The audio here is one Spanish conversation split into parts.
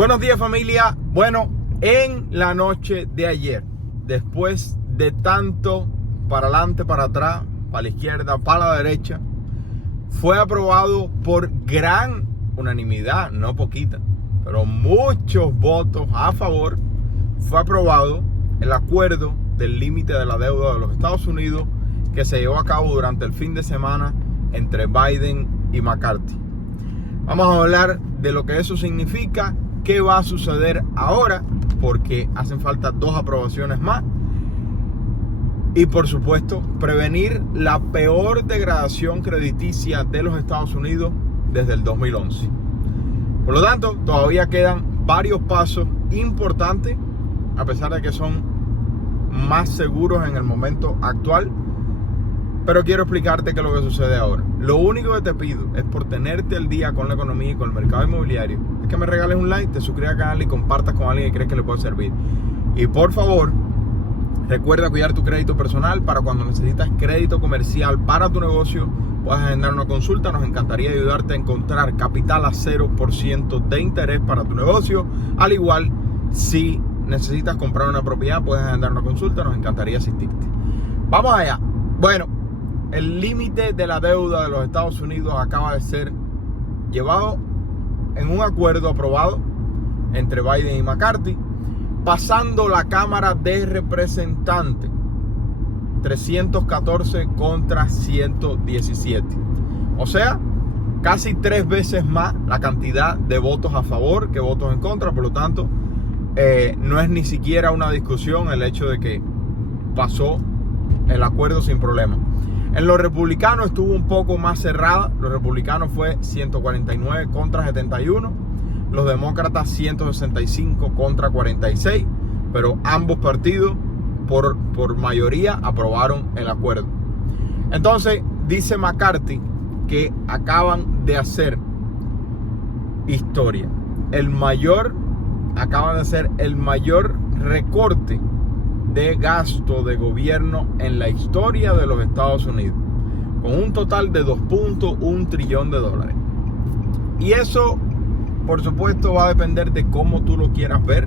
Buenos días, familia. Bueno, en la noche de ayer, después de tanto para adelante, para atrás, para la izquierda, para la derecha, fue aprobado por gran unanimidad, no poquita, pero muchos votos a favor. Fue aprobado el acuerdo del límite de la deuda de los Estados Unidos que se llevó a cabo durante el fin de semana entre Biden y McCarthy. Vamos a hablar de lo que eso significa, qué va a suceder ahora, porque hacen falta 2 aprobaciones más. Y por supuesto, prevenir la peor degradación crediticia de los Estados Unidos desde el 2011. Por lo tanto, todavía quedan varios pasos importantes, a pesar de que son más seguros en el momento actual. Pero quiero explicarte qué es lo que sucede ahora. Lo único que te pido es, por tenerte al día con la economía y con el mercado inmobiliario, es que me regales un like, te suscribas al canal y compartas con alguien que crees que le puede servir. Y por favor, recuerda cuidar tu crédito personal para cuando necesitas crédito comercial para tu negocio, puedas agendar una consulta. Nos encantaría ayudarte a encontrar capital a 0% de interés para tu negocio. Al igual, si necesitas comprar una propiedad, puedes agendar una consulta. Nos encantaría asistirte. Vamos allá. Bueno, el límite de la deuda de los Estados Unidos acaba de ser llevado en un acuerdo aprobado entre Biden y McCarthy, pasando la Cámara de Representantes 314 contra 117. O sea, casi 3 veces más la cantidad de votos a favor que votos en contra. Por lo tanto, no es ni siquiera una discusión el hecho de que pasó el acuerdo sin problema. En los republicanos estuvo un poco más cerrada. Los republicanos fue 149 contra 71. Los demócratas 165 contra 46. Pero ambos partidos por mayoría aprobaron el acuerdo. Entonces dice McCarthy que acaban de hacer historia. Acaban de hacer el mayor recorte de gasto de gobierno en la historia de los Estados Unidos, con un total de 2.1 trillón de dólares. Y eso, por supuesto, va a depender de cómo tú lo quieras ver.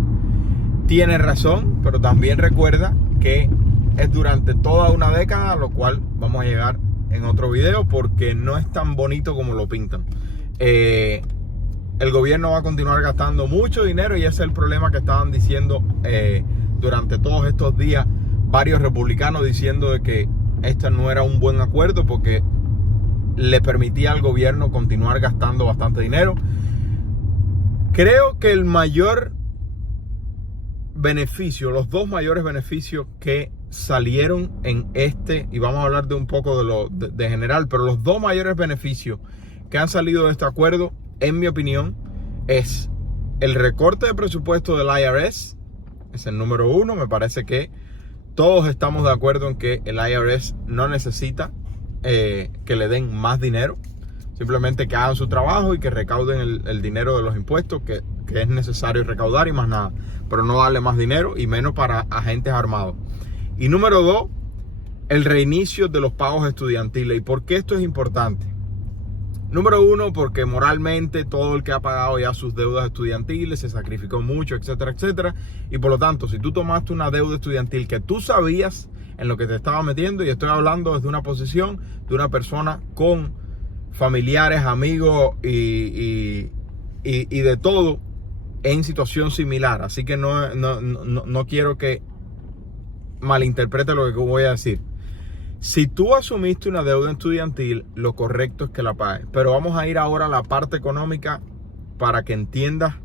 Tienes razón, pero también recuerda que es durante toda una década, lo cual vamos a llegar en otro video, porque no es tan bonito como lo pintan. El gobierno va a continuar gastando mucho dinero, y ese es el problema que estaban diciendo durante todos estos días varios republicanos, diciendo de que este no era un buen acuerdo porque le permitía al gobierno continuar gastando bastante dinero. Creo que el mayor beneficio, los 2 mayores beneficios que salieron en y vamos a hablar de un poco de general, pero los 2 mayores beneficios que han salido de este acuerdo, en mi opinión, es el recorte de presupuesto del IRS. Es el número 1. Me parece que todos estamos de acuerdo en que el IRS no necesita que le den más dinero. Simplemente que hagan su trabajo y que recauden el dinero de los impuestos que es necesario recaudar, y más nada. Pero no darle más dinero, y menos para agentes armados. Y número 2, el reinicio de los pagos estudiantiles. ¿Y por qué esto es importante? Número 1, porque moralmente todo el que ha pagado ya sus deudas estudiantiles se sacrificó mucho, etcétera, etcétera. Y por lo tanto, si tú tomaste una deuda estudiantil que tú sabías en lo que te estaba metiendo, y estoy hablando desde una posición de una persona con familiares, amigos y de todo en situación similar. Así que no quiero que malinterprete lo que voy a decir. Si tú asumiste una deuda estudiantil, lo correcto es que la pagues. Pero vamos a ir ahora a la parte económica para que entiendas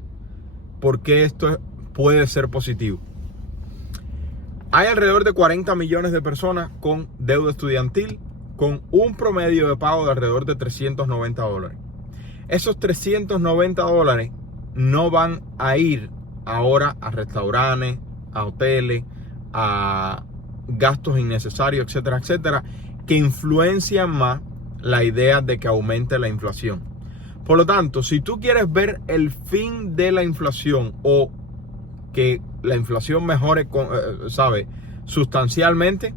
por qué esto puede ser positivo. Hay alrededor de 40 millones de personas con deuda estudiantil, con un promedio de pago de alrededor de $390. Esos $390 no van a ir ahora a restaurantes, a hoteles, a gastos innecesarios, etcétera, etcétera, que influencian más la idea de que aumente la inflación. Por lo tanto, si tú quieres ver el fin de la inflación, o que la inflación mejore, sustancialmente,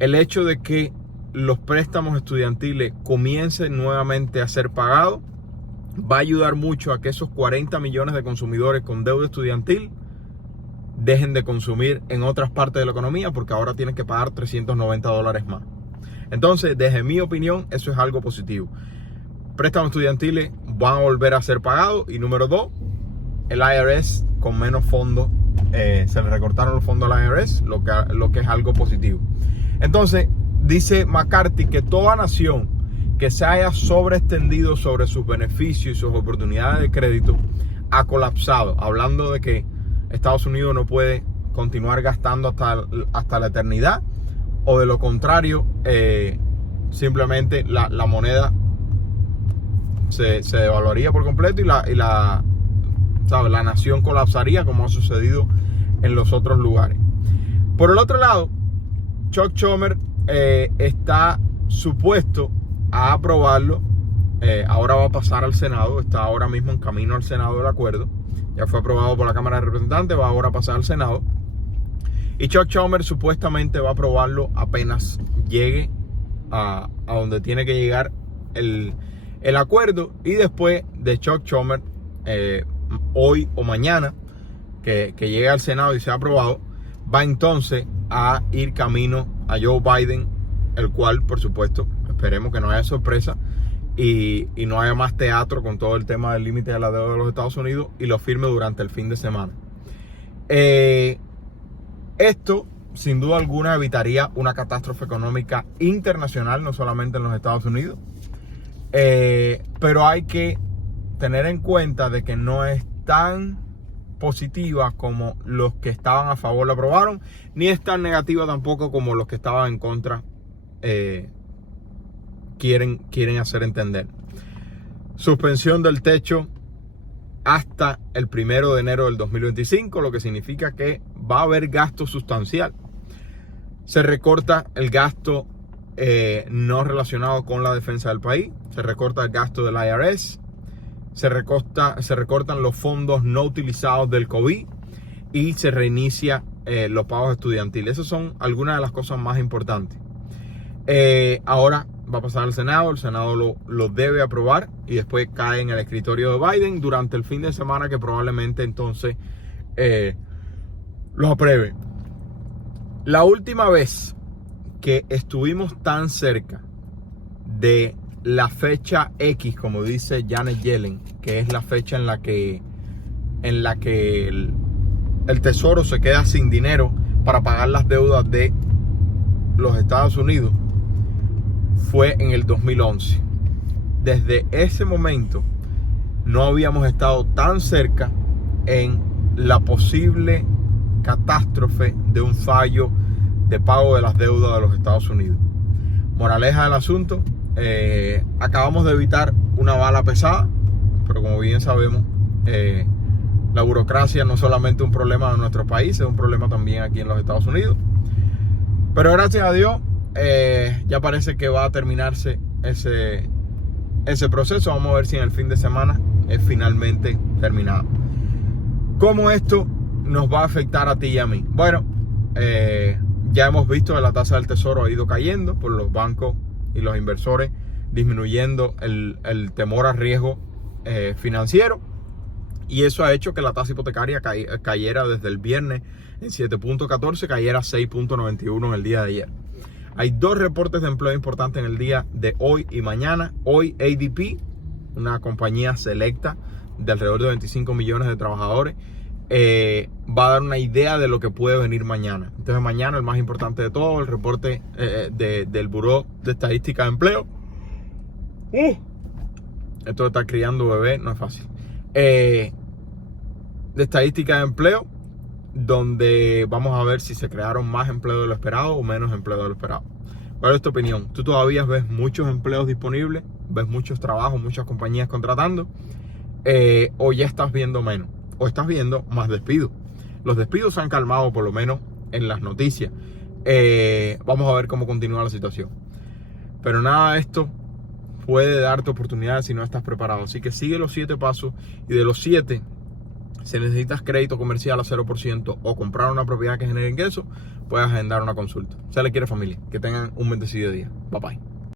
el hecho de que los préstamos estudiantiles comiencen nuevamente a ser pagados va a ayudar mucho a que esos 40 millones de consumidores con deuda estudiantil dejen de consumir en otras partes de la economía, porque ahora tienen que pagar $390 más. Entonces, desde mi opinión, eso es algo positivo. Préstamos estudiantiles van a volver a ser pagados. Y número 2, el IRS con menos fondos, se le recortaron los fondos al IRS, lo que es algo positivo. Entonces, dice McCarthy que toda nación que se haya sobreextendido sobre sus beneficios y sus oportunidades de crédito ha colapsado, hablando de que Estados Unidos no puede continuar gastando hasta la eternidad, o de lo contrario, simplemente la moneda se devaluaría por completo y la nación colapsaría, como ha sucedido en los otros lugares. Por el otro lado, Chuck Schumer está supuesto a aprobarlo. Ahora va a pasar al Senado, está ahora mismo en camino al Senado el acuerdo. Ya fue aprobado por la Cámara de Representantes, va ahora a pasar al Senado. Y Chuck Schumer supuestamente va a aprobarlo apenas llegue a donde tiene que llegar el acuerdo. Y después de Chuck Schumer, hoy o mañana, que llegue al Senado y sea aprobado, va entonces a ir camino a Joe Biden, el cual, por supuesto, esperemos que no haya sorpresa y no haya más teatro con todo el tema del límite de la deuda de los Estados Unidos, y lo firme durante el fin de semana. Esto, sin duda alguna, evitaría una catástrofe económica internacional, no solamente en los Estados Unidos. Pero hay que tener en cuenta de que no es tan positiva como los que estaban a favor la aprobaron, ni es tan negativa tampoco como los que estaban en contra quieren hacer entender. Suspensión del techo hasta el 1 de enero del 2025, lo que significa que va a haber gasto sustancial. Se recorta el gasto no relacionado con la defensa del país, se recorta el gasto del IRS, se recortan los fondos no utilizados del COVID y se reinicia los pagos estudiantiles. Esas son algunas de las cosas más importantes. Ahora va a pasar al Senado, el Senado lo debe aprobar y después cae en el escritorio de Biden durante el fin de semana, que probablemente entonces lo apruebe. La última vez que estuvimos tan cerca de la fecha X, como dice Janet Yellen, que es la fecha en la que el Tesoro se queda sin dinero para pagar las deudas de los Estados Unidos, fue en el 2011. Desde ese momento no habíamos estado tan cerca en la posible catástrofe de un fallo de pago de las deudas de los Estados Unidos. Moraleja del asunto, acabamos de evitar una bala pesada, pero como bien sabemos, la burocracia no es solamente un problema de nuestro país, es un problema también aquí en los Estados Unidos. Pero gracias a Dios, ya parece que va a terminarse ese proceso. Vamos a ver si en el fin de semana es finalmente terminado. ¿Cómo esto nos va a afectar a ti y a mí? Bueno, ya hemos visto que la tasa del tesoro ha ido cayendo por los bancos y los inversores, disminuyendo el temor a riesgo financiero, y eso ha hecho que la tasa hipotecaria cayera desde el viernes en 7.14, cayera a 6.91 en el día de ayer. Hay dos reportes de empleo importantes en el día de hoy y mañana. Hoy ADP, una compañía selecta de alrededor de 25 millones de trabajadores, va a dar una idea de lo que puede venir mañana. Entonces mañana, el más importante de todo, el reporte del Buró de Estadística de Empleo. Esto de estar criando bebé no es fácil. De Estadística de Empleo, donde vamos a ver si se crearon más empleo de lo esperado o menos empleo de lo esperado. ¿Cuál es tu opinión? ¿Tú todavía ves muchos empleos disponibles? ¿Ves muchos trabajos, muchas compañías contratando? ¿O ya estás viendo menos? ¿O estás viendo más despidos? Los despidos se han calmado, por lo menos en las noticias. Vamos a ver cómo continúa la situación. Pero nada de esto puede darte oportunidades si no estás preparado. Así que sigue los 7 pasos, y de los 7, si necesitas crédito comercial a 0% o comprar una propiedad que genere ingresos, puedes agendar una consulta. Se le quiere, familia. Que tengan un bendecido día. Bye bye.